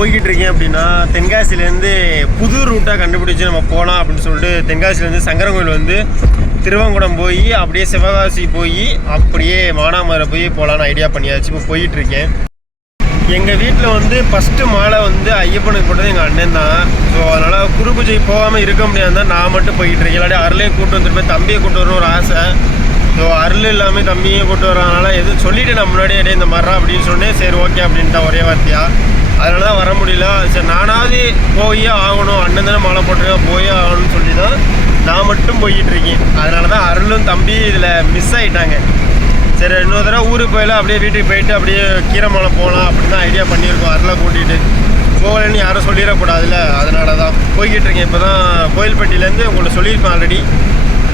போய்கிட்டு இருக்கேன் அப்படின்னா தென்காசிலேருந்து புது ரூட்டாக கண்டுபிடிச்சி நம்ம போகலாம் அப்படின்னு சொல்லிட்டு தென்காசிலேருந்து சங்கரங்கோயில் வந்து திருவங்குடம் போய் அப்படியே சிவகாசி போய் அப்படியே மானாமரை போய் போகலான்னு ஐடியா பண்ணியாச்சு. இப்போ போயிட்டுருக்கேன். எங்கள் வீட்டில் வந்து ஃபஸ்ட்டு மாலை வந்து ஐயப்பனுக்கு போட்டது எங்கள் அண்ணன் தான். ஸோ அதனால் குரு பூஜை போகாமல் இருக்க முடியாது தான் நான் மட்டும் போய்கிட்டுருக்கேன். இல்லாட்டி அருளையும் கூப்பிட்டு வந்துருப்பேன், தம்பியை கூப்பிட்டு வரணும் ஒரு ஆசை. ஸோ அருள் இல்லாமல் தம்பியை கூப்பிட்டு வரதுனால எதுவும் சொல்லிவிட்டு நான் முன்னாடியே இந்த மாதிரிலாம் அப்படின்னு சொன்னேன். சரி ஓகே அப்படின்ட்டு ஒரே வார்த்தையா. அதனால தான் வர முடியல. சரி நானாவது போயே ஆகணும், அண்ணன் தானே மாலை போட்டிருக்கேன் போயே ஆகணும்னு சொல்லி தான் நான் மட்டும் போய்கிட்டுருக்கேன். அதனால தான் அருளும் தம்பி இதில் மிஸ் ஆகிட்டாங்க. சரி இன்னொரு தடவை ஊருக்கு போயில அப்படியே வீட்டுக்கு போயிட்டு அப்படியே கீரை மாலை போகலாம் அப்படின்னு தான் ஐடியா பண்ணியிருக்கோம். அருளை கூட்டிகிட்டு போகலன்னு யாரும் சொல்லிடக்கூடாதுல்ல, அதனால தான் போய்கிட்டு இருக்கேன். இப்போ தான் கோயில்பட்டியிலேருந்து உங்கள்கிட்ட சொல்லியிருப்பேன் ஆல்ரெடி.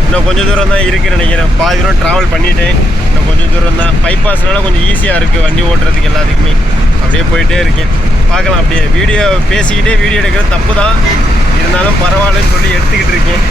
இன்னும் கொஞ்சம் தூரம் தான் இருக்குதுன்னு நினைக்கிறேன். பாதி தூரம் ட்ராவல் பண்ணிவிட்டேன். இன்னும் கொஞ்சம் தூரம் தான். பைபாஸ்னால கொஞ்சம் ஈஸியாக இருக்குது வண்டி ஓட்டுறதுக்கு எல்லாத்துக்குமே. அப்படியே போயிட்டே இருக்கேன். பார்க்கலாம். அப்படியே வீடியோ பேசிக்கிட்டே வீடியோ எடுக்கிறது தப்பு தான், இருந்தாலும் பரவாயில்லன்னு சொல்லி எடுத்துக்கிட்டு இருக்கேன்.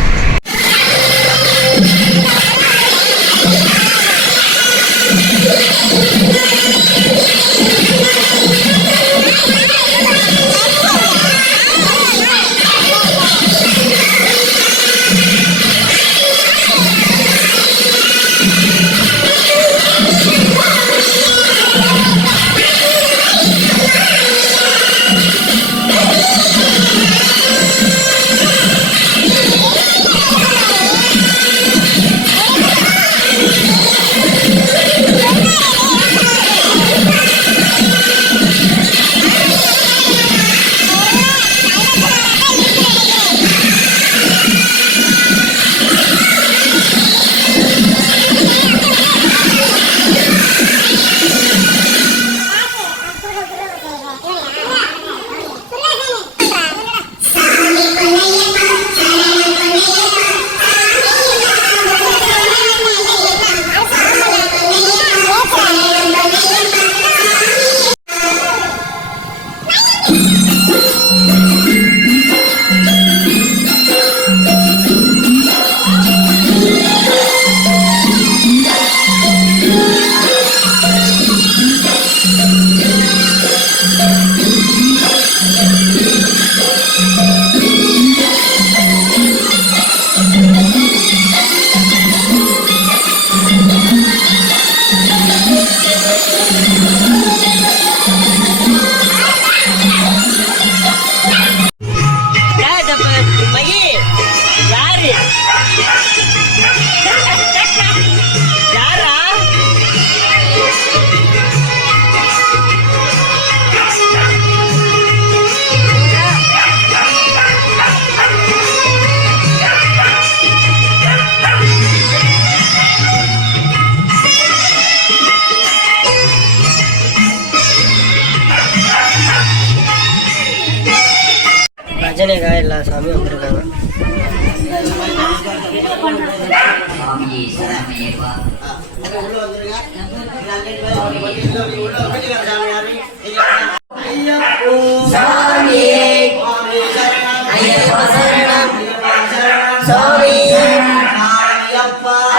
பஜனைக்காக எல்லா சாமியும் வந்திருக்காங்க.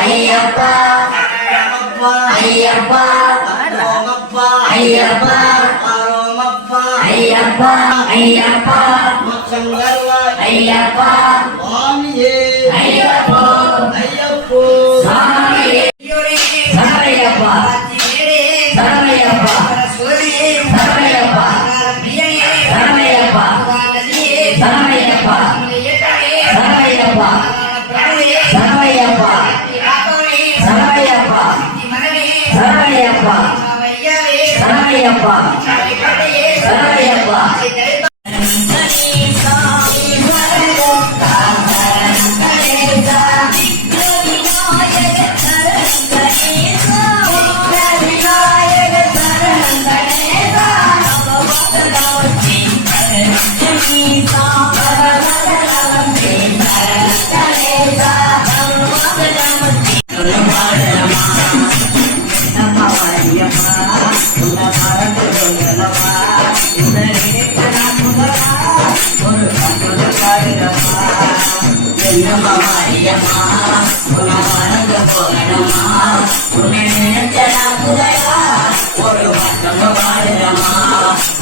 ஐயப்பா ஐயப்பா ஐயப்பா சுவாமியே ஐயப்பா ஐயப்போ சுவாமியே சரணையப்பா சரணையப்பா சரணையப்பா சரணையப்பா சரணையப்பா சரணையப்பா சரணையப்பா சரணையப்பா சரணையப்பா சரணையப்பா சரணையப்பா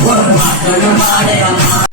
ஒரு பாடுறம்மா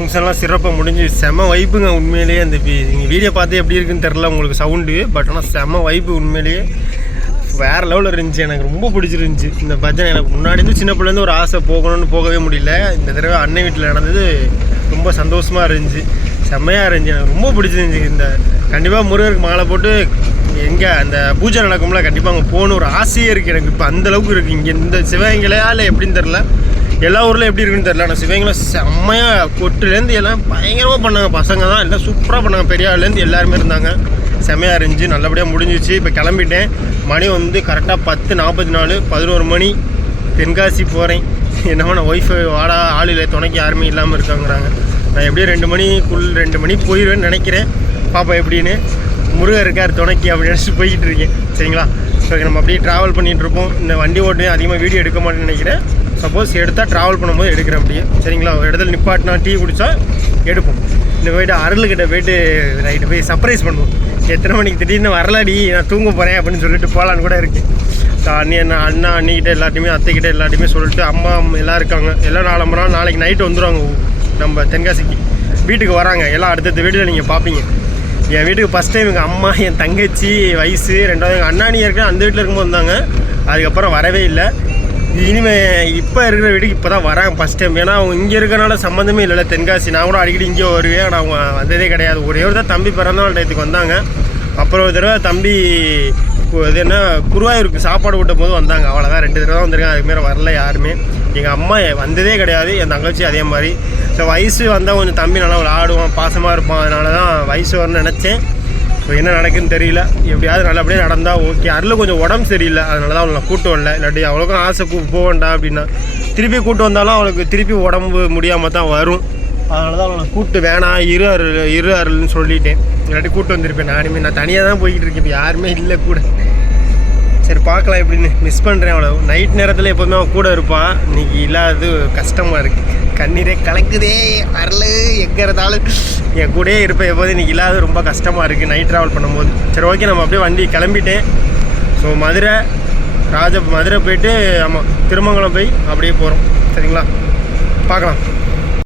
ஃபங்க்ஷன்லாம் சிறப்பாக முடிஞ்சு செம வைப்புங்க உண்மையிலேயே. அந்த நீங்கள் வீடியோ பார்த்து எப்படி இருக்குன்னு தெரில உங்களுக்கு சவுண்டு, பட் ஆனால் செம வைப்பு உண்மையிலேயே வேறு லெவலில் இருந்துச்சு. எனக்கு ரொம்ப பிடிச்சிருந்துச்சி இந்த பஜனை. எனக்கு முன்னாடி இருந்து சின்ன பிள்ளைலேருந்து ஒரு ஆசை போகணும்னு போகவே முடியல. இந்த தடவை அன்னை வீட்டில் நடந்தது ரொம்ப சந்தோஷமாக இருந்துச்சு, செம்மையாக இருந்துச்சு, எனக்கு ரொம்ப பிடிச்சிருந்துச்சி. இந்த கண்டிப்பாக முருகருக்கு மாலை போட்டு எங்கே அந்த பூஜை நடக்கும்ல கண்டிப்பாக அங்கே போகணும் ஒரு ஆசையே இருக்குது எனக்கு. இப்போ அந்தளவுக்கு இருக்குது இங்கே இந்த சிவகங்கையிலையா இல்லை எப்படின்னு தெரில, எல்லா ஊரில் எப்படி இருக்குன்னு தெரில. ஆனால் சிவகங்கையில் செம்மையாக கொட்டுலேருந்து எல்லாம் பயங்கரமாக பண்ணாங்க. பசங்க தான் எல்லாம் சூப்பராக பண்ணாங்க, பெரிய ஆள்லேருந்து எல்லாருமே இருந்தாங்க. செம்மையாக இருந்துச்சு, நல்லபடியாக முடிஞ்சிச்சு. இப்போ கிளம்பிட்டேன். மணி வந்து கரெக்டாக 10:44, 11 மணி. தென்காசி போகிறேன். என்னமோ நான் ஒய்ஃபை வாடா ஆள் இல்லை, துணைக்கு யாருமே இல்லாமல் இருக்காங்கிறாங்க. நான் எப்படியும் 2 மணி போயிடுவேன்னு நினைக்கிறேன். பாப்பா எப்படின்னு. முருகர் இருக்கார் துணைக்கு அப்படி நினச்சிட்டு போய்கிட்டு இருக்கேன். சரிங்களா? ஸோ நம்ம அப்படியே ட்ராவல் பண்ணிகிட்ருப்போம். இந்த வண்டி ஓட்டு அதிகமாக வீடியோ எடுக்க மாட்டேன்னு நினைக்கிறேன். சப்போஸ் எடுத்தால் ட்ராவல் பண்ணும்போது எடுக்கிறேன் அப்படியே. சரிங்களா? ஒரு இடத்துல நிப்பாட்டினா டீ குடித்தா எடுப்போம். இந்த போய்ட்டு அருள்கிட்ட போய்ட்டு நைட்டு போய் சர்ப்ரைஸ் பண்ணுவோம். எத்தனை மணிக்கு திடீர்னு வரலாடி நான் தூங்க போகிறேன் அப்படின்னு சொல்லிட்டு போகலான்னு கூட இருக்குது. அண்ணா அண்ணிக்கிட்ட எல்லாத்தையுமே அத்தைக்கிட்ட எல்லாத்தையுமே சொல்லிட்டு அம்மா எல்லாம் இருக்காங்க. எல்லாம் நாளைக்கு நைட்டு வந்துடுவாங்க நம்ம தென்காசிக்கு. வீட்டுக்கு வராங்க எல்லாம். அடுத்தடுத்த வீட்டில் நீங்கள் பார்ப்பீங்க. என் வீட்டுக்கு ஃபஸ்ட் டைம் எங்கள் அம்மா, என் தங்கச்சி வயசு, ரெண்டாவது எங்கள் அண்ணாணி ஏற்கனவே அந்த வீட்டில் இருக்கும்போது வந்தாங்க. அதுக்கப்புறம் வரவே இல்லை. இனிமேல் இப்போ இருக்கிற வீட்டுக்கு இப்போ தான் வராங்க ஃபஸ்ட் டைம். ஏன்னா அவங்க இங்கே இருக்கிறனால சம்மந்தமே இல்லைல்ல தென்காசி. நான் கூட அடிக்கடி இங்கே வருவேன், ஆனால் அவங்க வந்ததே கிடையாது. ஒரே ஒரு தான் தம்பி பிறந்தநாள் டயத்துக்கு வந்தாங்க. அப்புறம் ஒரு தடவை தம்பி இது என்ன குருவாயூருக்கு சாப்பாடு விட்டும் போது வந்தாங்க. அவ்வளோதான், 2 தடவை தான் வந்திருக்காங்க. அதுமாரி வரல யாருமே. எங்கள் அம்மா வந்ததே கிடையாது, என் தங்கச்சி அதே மாதிரி. ஸோ வயசு வந்தால் கொஞ்சம் தம்பி நல்லா விளாடுவான், பாசமாக இருப்பான். அதனால தான் வயசு வரணும்னு நினச்சேன். ஸோ என்ன நடக்குன்னு தெரியல. எப்படியாவது நல்லபடியாக நடந்தால் ஓகே. அருள் கொஞ்சம் உடம்பு சரியில்லை, அதனால தான் அவளை நான் கூட்டு வரல. இல்லாட்டி அவ்வளோக்கும் ஆசை போவேண்டா அப்படின்னா. திருப்பி கூட்டு வந்தாலும் அவளுக்கு திருப்பி உடம்பு முடியாமல் தான் வரும். அதனால தான் அவளை கூப்பிட்டு வேணாம் இரு அருள்னு சொல்லிட்டேன். இல்லாட்டி கூப்பிட்டு வந்திருப்பேன். நான் தனியாக தான் போய்கிட்டு இருக்கேன். இப்போ யாருமே இல்லை கூட. சரி பார்க்கலாம் எப்படின்னு. மிஸ் பண்ணுறேன் அவ்வளோ. நைட் நேரத்தில் எப்போதுமே அவன் கூட இருப்பான். இன்றைக்கி இல்லாதது கஷ்டமாக இருக்குது. கண்ணீரே கலக்குதே. அருள் எங்கே இருந்தாலும் என் கூடயே இருப்பேன் எப்போது. இன்றைக்கி இல்லாத ரொம்ப கஷ்டமாக இருக்குது நைட் ட்ராவல் பண்ணும்போது. சரி ஓகே, நம்ம அப்படியே வண்டி கிளம்பிட்டேன். ஸோ மதுரை போயிட்டு ஆமாம் திருமங்கலம் போய் அப்படியே போகிறோம். சரிங்களா? பார்க்கலாம்.